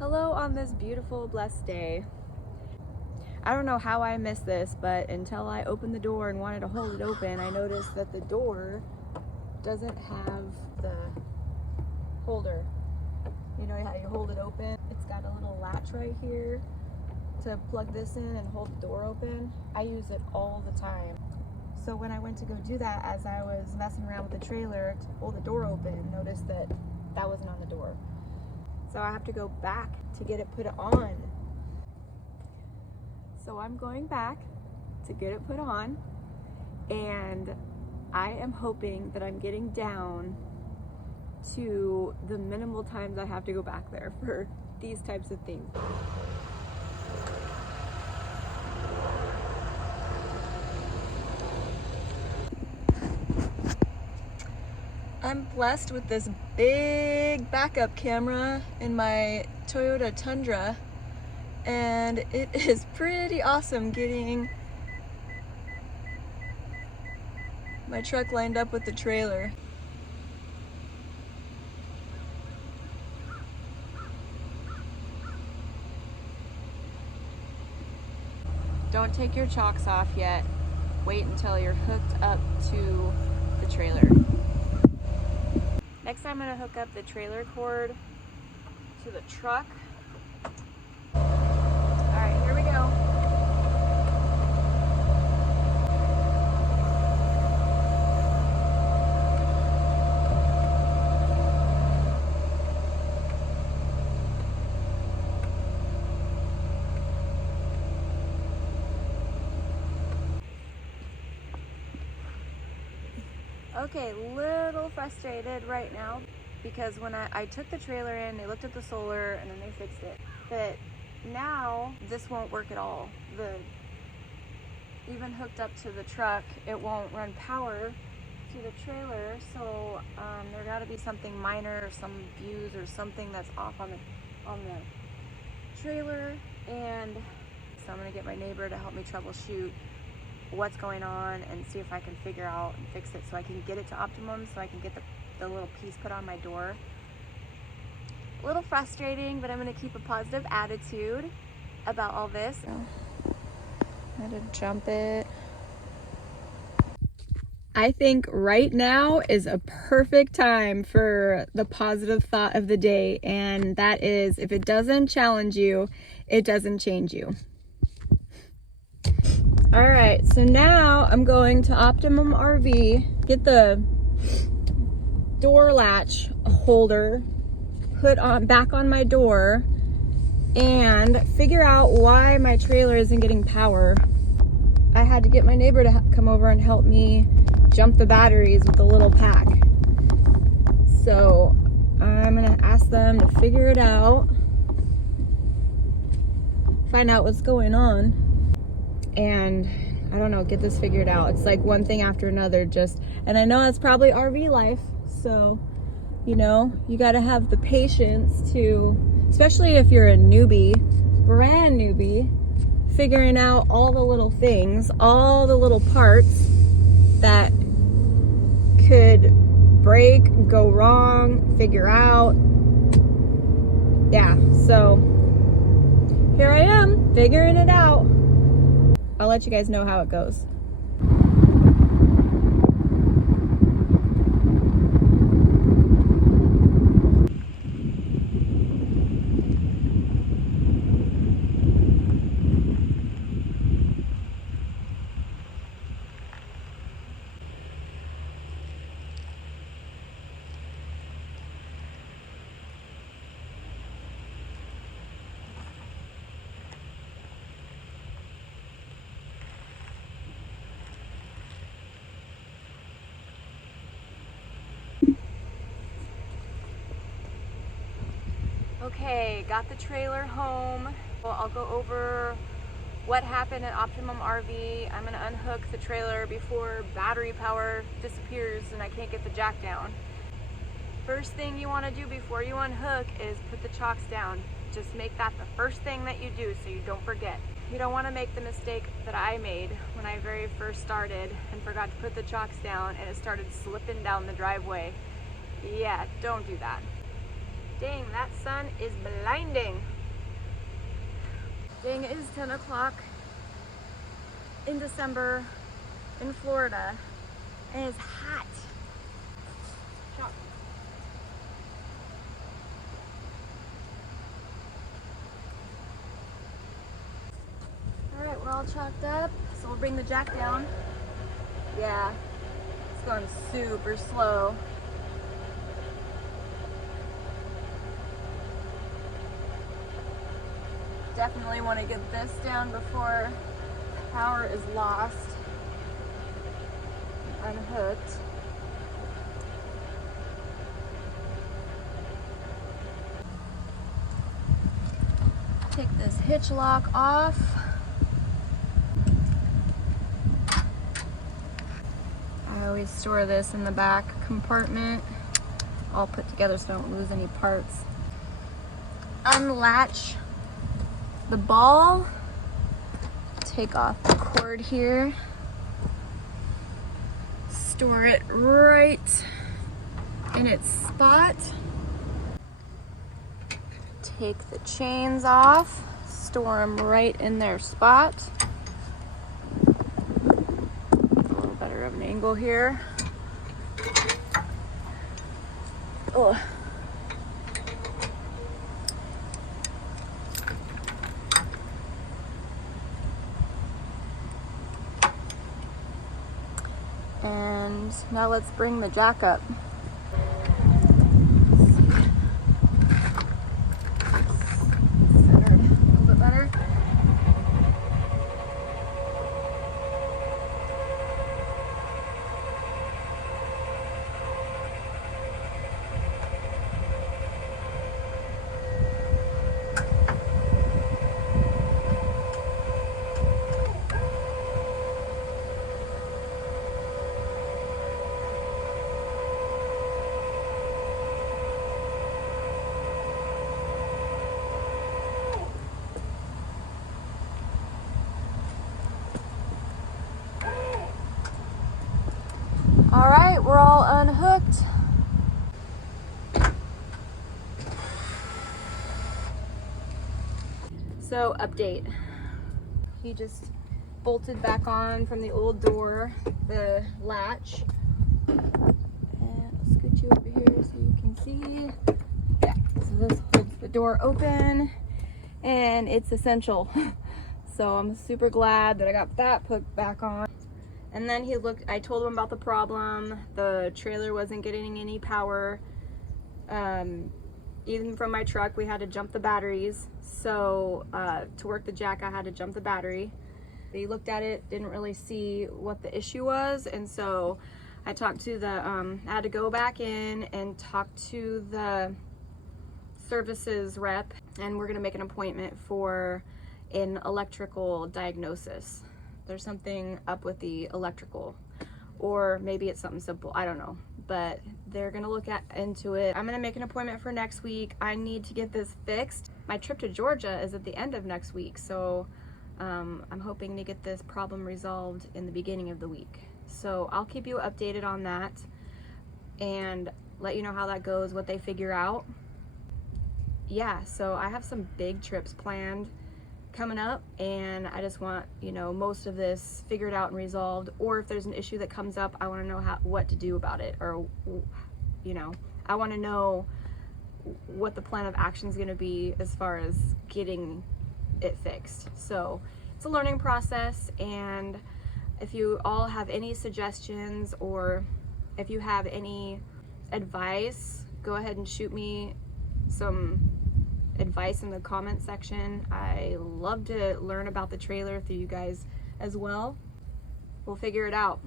Hello on this beautiful, blessed day. I don't know how I missed this, but until I opened the door and wanted to hold it open, I noticed that the door doesn't have the holder. You know how you hold it open? It's got a little latch right here to plug this in and hold the door open. I use it all the time. So when I went to go do that, as I was messing around with the trailer to pull the door open, noticed that that wasn't on the door. So I have to go back to get it put on. So I'm going back to get it put on, and I am hoping that I'm getting down to the minimal times I have to go back there for these types of things. I'm blessed with this big backup camera in my Toyota Tundra, and it is pretty awesome getting my truck lined up with the trailer. Don't take your chocks off yet. Wait until you're hooked up to the trailer. Next, I'm going to hook up the trailer cord to the truck. All right, here we go. Okay, little frustrated right now because when I took the trailer in, they looked at the solar and then they fixed it. But now this won't work at all. Even hooked up to the truck, it won't run power to the trailer. So there got to be something minor, some fuse or something that's off on the trailer. And so I'm gonna get my neighbor to help me troubleshoot what's going on and see if I can figure out and fix it so I can get it to optimum, so I can get the little piece put on my door. A little frustrating, but I'm going to keep a positive attitude about all this. So, I had to jump it. I think right now is a perfect time for the positive thought of the day, and that is, if it doesn't challenge you, it doesn't change you. All right, so now I'm going to Optimum RV, get the door latch holder put on back on my door, and figure out why my trailer isn't getting power. I had to get my neighbor to come over and help me jump the batteries with the little pack. So I'm gonna ask them to figure it out, find out what's going on, and I don't know, get this figured out. It's like one thing after another, and I know that's probably RV life, so you know, you got to have the patience to, especially if you're a newbie, brand newbie, figuring out all the little things, all the little parts that could break, go wrong, figure out. Yeah, so here I am figuring it out. I'll let you guys know how it goes. Okay, got the trailer home. Well, I'll go over what happened at Optimum RV. I'm gonna unhook the trailer before battery power disappears and I can't get the jack down. First thing you wanna do before you unhook is put the chocks down. Just make that the first thing that you do so you don't forget. You don't wanna make the mistake that I made when I very first started and forgot to put the chocks down and it started slipping down the driveway. Yeah, don't do that. Dang, that sun is blinding. Dang, it is 10 o'clock in December in Florida, and it's hot. Chop. All right, we're all chalked up, so we'll bring the jack down. Yeah, it's going super slow. Definitely want to get this down before power is lost. Unhooked. Take this hitch lock off. I always store this in the back compartment, all put together so I don't lose any parts. Unlatch the ball, take off the cord here, store it right in its spot, take the chains off, store them right in their spot. A little better of an angle here. Oh. And now let's bring the jack up. Centered a little bit better. All right, we're all unhooked. So, update. He just bolted back on from the old door, the latch. And I'll scoot you over here so you can see. Yeah, so this holds the door open, and it's essential. So I'm super glad that I got that put back on. And then he looked, I told him about the problem. The trailer wasn't getting any power. Even from my truck, we had to jump the batteries. So to work the jack, I had to jump the battery. He looked at it, didn't really see what the issue was. And so I talked to the, I had to go back in and talk to the services rep, and we're gonna make an appointment for an electrical diagnosis. There's something up with the electrical, or maybe it's something simple, I don't know, but they're gonna look into it. I'm gonna make an appointment for next week. I need to get this fixed. My trip to Georgia is at the end of next week, so I'm hoping to get this problem resolved in the beginning of the week. So I'll keep you updated on that and let you know how that goes, what they figure out. Yeah, so I have some big trips planned coming up, and I just want, you know, most of this figured out and resolved, or if there's an issue that comes up, I want to know what to do about it, or, you know, I want to know what the plan of action is going to be as far as getting it fixed. So it's a learning process, and if you all have any suggestions or if you have any advice, go ahead and shoot me some advice in the comment section. I love to learn about the trailer through you guys as well. We'll figure it out.